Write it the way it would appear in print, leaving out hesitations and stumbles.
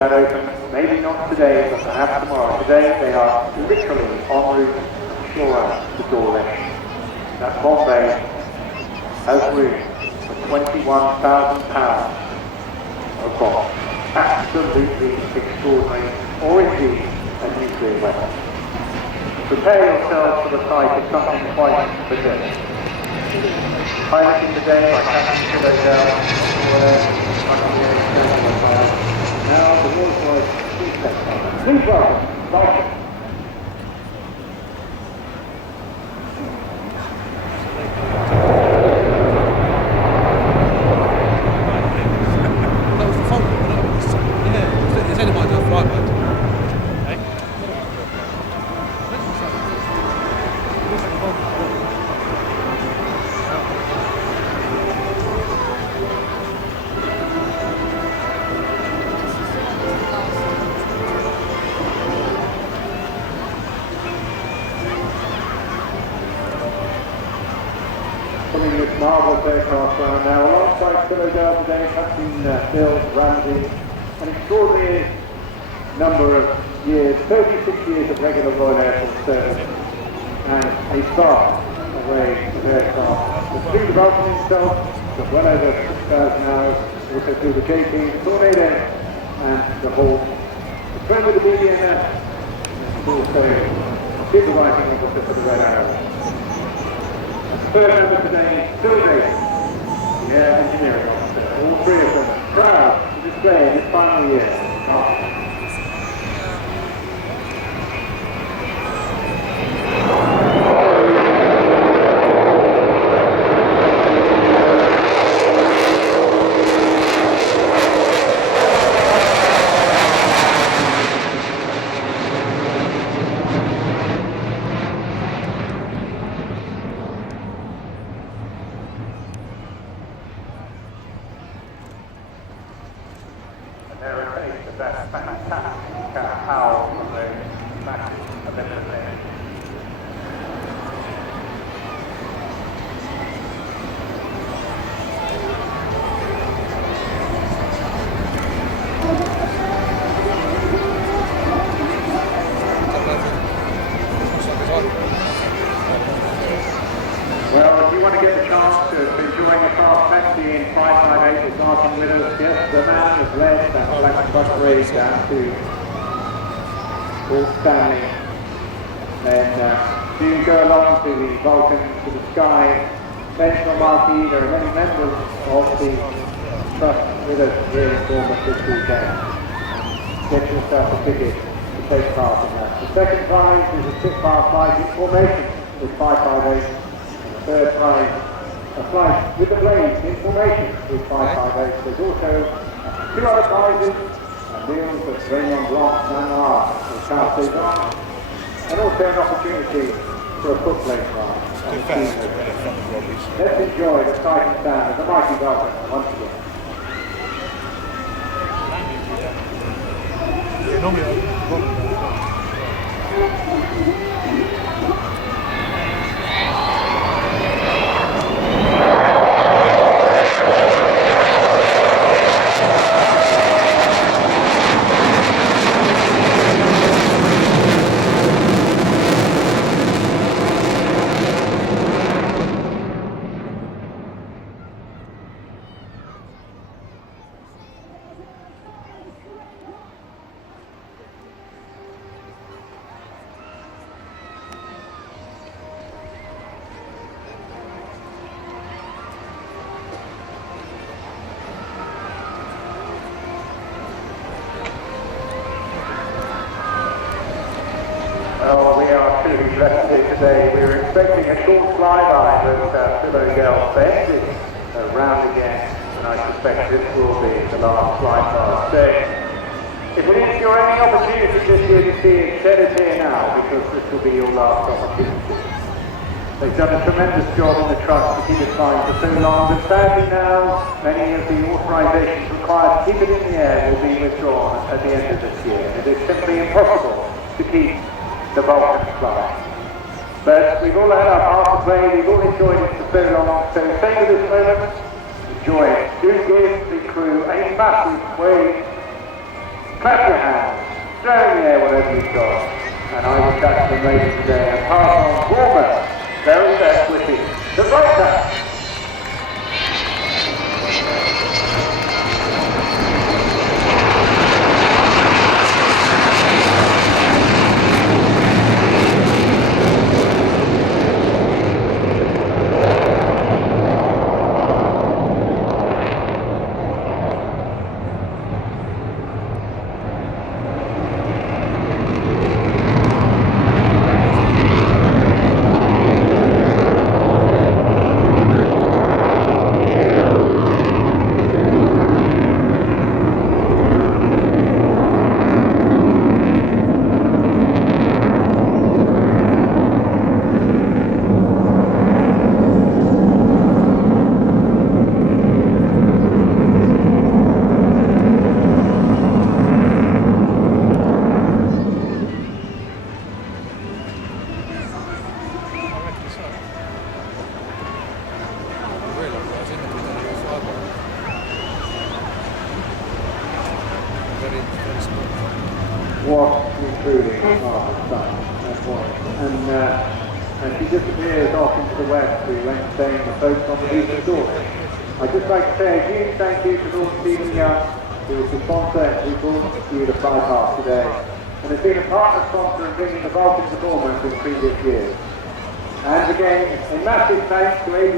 that open, maybe not today, but perhaps tomorrow. Today they are literally en route from shore to Dawlish. That Bombay has room for £21,000 of bombs. Absolutely extraordinary, or indeed a nuclear weapon. Prepare yourselves for the sight of something quite majestic. Piloting today by Captain Phil. Now the Rolls-Royce please welcome Vulcan. That was the Vulcan, wasn't it? Yeah, it's only my Flyby. Coming with marvellous aircraft around now, alongside Philadelphia today, Captain Bill Ramsey, an extraordinary number of years, 36 years of regular Royal Air Force service, and a vast array of aircraft. The flew the Vulcan himself, got well over 6,000 hours, also flew the JP, the Tornado, and the Hawk. The friend with the BDNF, and also supervising officer for the Red Arrow. Third member today, Flyby, the Air Engineering Officer. All three of them proud to display this final year. There it takes that fantastic power from those massive Olympic players. Well, if you want to get the chance to join the class taxi in 558 with Martin with us, yes, the man has led that black bus race down to Port Stanley. Then do go along to the Vulcan, to the Sky, National Marquee. There are many members of the trust with us here in Bournemouth this weekend. Get yourself a ticket to take part in that. The second prize is a sit-bar flight in formation with 558. Third prize, a flight with the blades in formation with 558. There's also two other prizes, meals at Raymond Blanc Manoir with Charles Cezanne, and also an opportunity for a footplate ride on the team. Let's enjoy the sight and sound of the mighty Vulcan once again. Well, we are truly blessed here today. We were expecting a short flyby, but Philadelphia bended around again, and I suspect this will be the last flyby. So, if it is your only opportunity this year to see it, shed it here now, because this will be your last opportunity. They've done a tremendous job in the trust to keep it flying for so long, but sadly now, many of the authorizations required to keep it in the air will be withdrawn at the end of this year. It is simply impossible to keep the Vulcan flying. But we've all had our part to play, we've all enjoyed it for so long, so stay with this moment, enjoy it. Do give the crew a massive wave clap your hands, throw in the air whatever you've got, and I will catch them later today and pass on Bournemouth, very set with the Vulcan. What including marvellous sight that was. And she disappears off into the west to entertain the folks on the eastern shore. I'd just like to say a huge thank you to Lord Stephen Young, who was the sponsor and who brought you the Flyby today, and has been a partner sponsor in bringing the Vulcan to Bournemouth in previous years. And again, a massive thanks to Adrian.